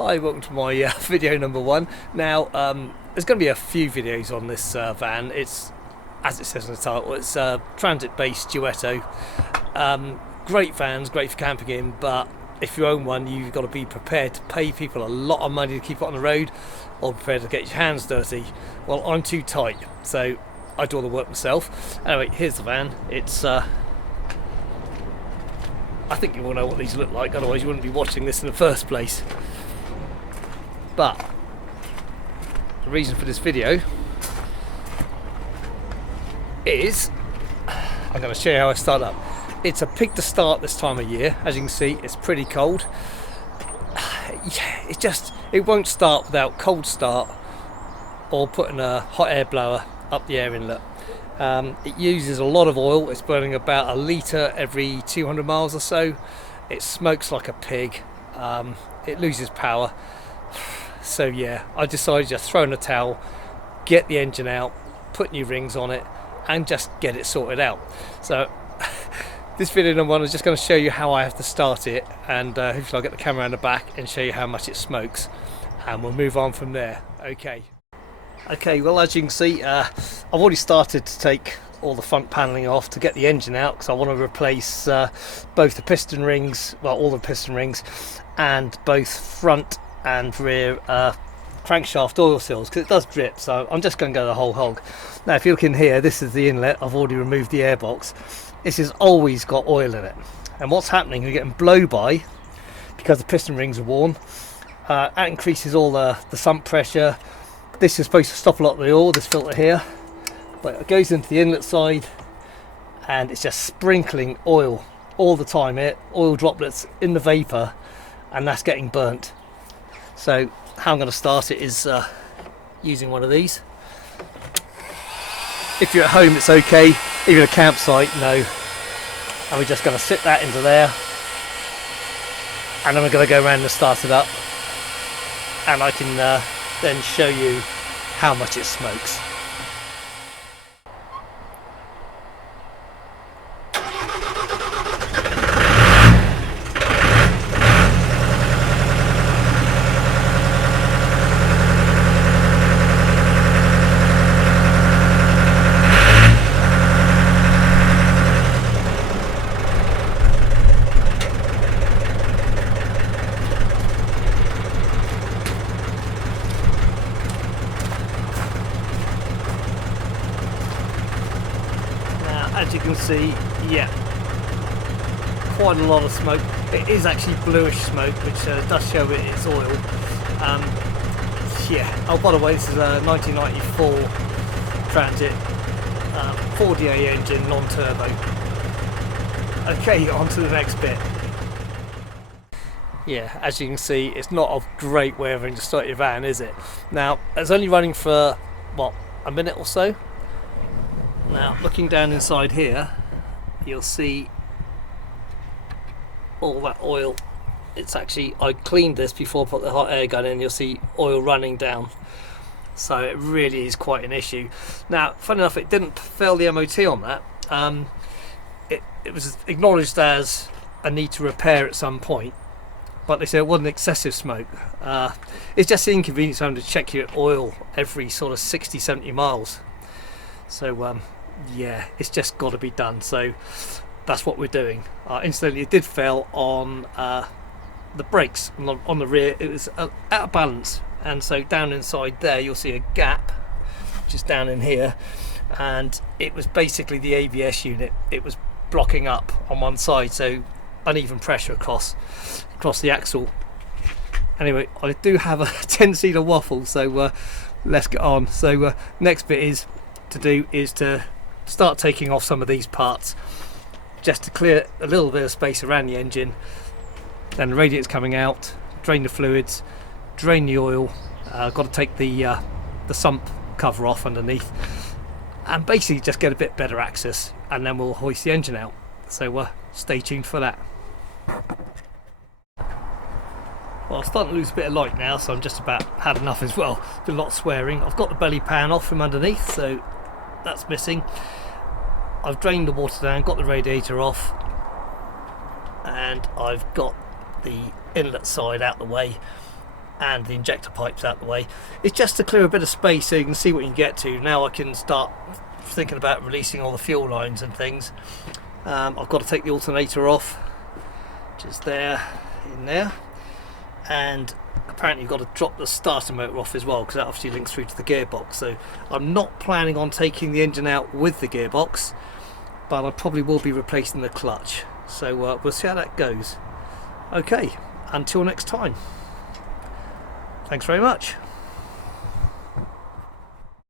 Hi, welcome to my video number one. Now, there's going to be a few videos on this van. It's, as it says in the title, it's transit-based Duetto. Great vans, great for camping in, but if you own one, you've got to be prepared to pay people a lot of money to keep it on the road, or prepared to get your hands dirty. Well, I'm too tight, so I do all the work myself. Anyway, here's the van. It's I think you all know what these look like, otherwise you wouldn't be watching this in the first place. But the reason for this video is I'm going to show you how I start up. It's a pig to start this time of year. As you can see, it's pretty cold. It won't start without cold start or putting a hot air blower up the air inlet. It uses a lot of oil. It's burning about 1 litre every 200 miles or so. It smokes like a pig. It loses power. So yeah, I decided just throw in a towel, get the engine out, put new rings on it, and just get it sorted out. So this video number one is just going to show you how I have to start it, and hopefully I'll get the camera around the back and show you how much it smokes, and we'll move on from there. Okay, well, as you can see, I've already started to take all the front panelling off to get the engine out, because I want to replace both the piston rings, well, all the piston rings, and both front and rear crankshaft oil seals, because it does drip. So I'm just going to go the whole hog. Now if you look in here, this is the inlet. I've already removed the airbox. This has always got oil in it, and what's happening, you're getting blow by because the piston rings are worn. That increases all the sump pressure. This is supposed to stop a lot of the oil, this filter here, but it goes into the inlet side and it's just sprinkling oil all the time here, oil droplets in the vapor, and that's getting burnt. So how I'm going to start it is using one of these. If you're at home, it's okay. If you're at a campsite, no. And we're just going to sit that into there, and then we're going to go around and start it up, and I can then show you how much it smokes. As you can see, yeah, quite a lot of smoke. It is actually bluish smoke, which does show it's oil. Yeah. Oh, by the way, this is a 1994 Transit 4DA engine, non-turbo. Okay, on to the next bit. Yeah, as you can see, it's not a great way of having to start your van, is it? Now, it's only running for, what, a minute or so? Now, looking down inside here, you'll see all that oil. It's actually, I cleaned this before I put the hot air gun in. You'll see oil running down. So it really is quite an issue. Now, funny enough, it didn't fail the MOT on that. It was acknowledged as a need to repair at some point, but they said it wasn't excessive smoke. It's just the inconvenience having to check your oil every sort of 60-70 miles. So yeah, it's just got to be done. So that's what we're doing. Incidentally, it did fail on the brakes on the rear. It was out of balance, and so down inside there you'll see a gap, which is down in here, and it was basically the ABS unit. It was blocking up on one side, so uneven pressure across the axle. Anyway, I do have a tendency to waffle, so let's get on. So next bit is to start taking off some of these parts, just to clear a little bit of space around the engine. Then the radiator's coming out, drain the fluids, drain the oil. Got to take the sump cover off underneath, and basically just get a bit better access, and then we'll hoist the engine out. So stay tuned for that. Well, I'm starting to lose a bit of light now, so I'm just about had enough as well. Been a lot of swearing. I've got the belly pan off from underneath, so that's missing. I've drained the water down, got the radiator off, and I've got the inlet side out the way. and the injector pipes out the way. It's just to clear a bit of space so you can see what you can get to. Now I can start thinking about releasing all the fuel lines and things. I've got to take the alternator off, which is there, in there, and apparently you've got to drop the starter motor off as well, because that obviously links through to the gearbox. So I'm not planning on taking the engine out with the gearbox, but I probably will be replacing the clutch. So we'll see how that goes. Okay, until next time. Thanks very much.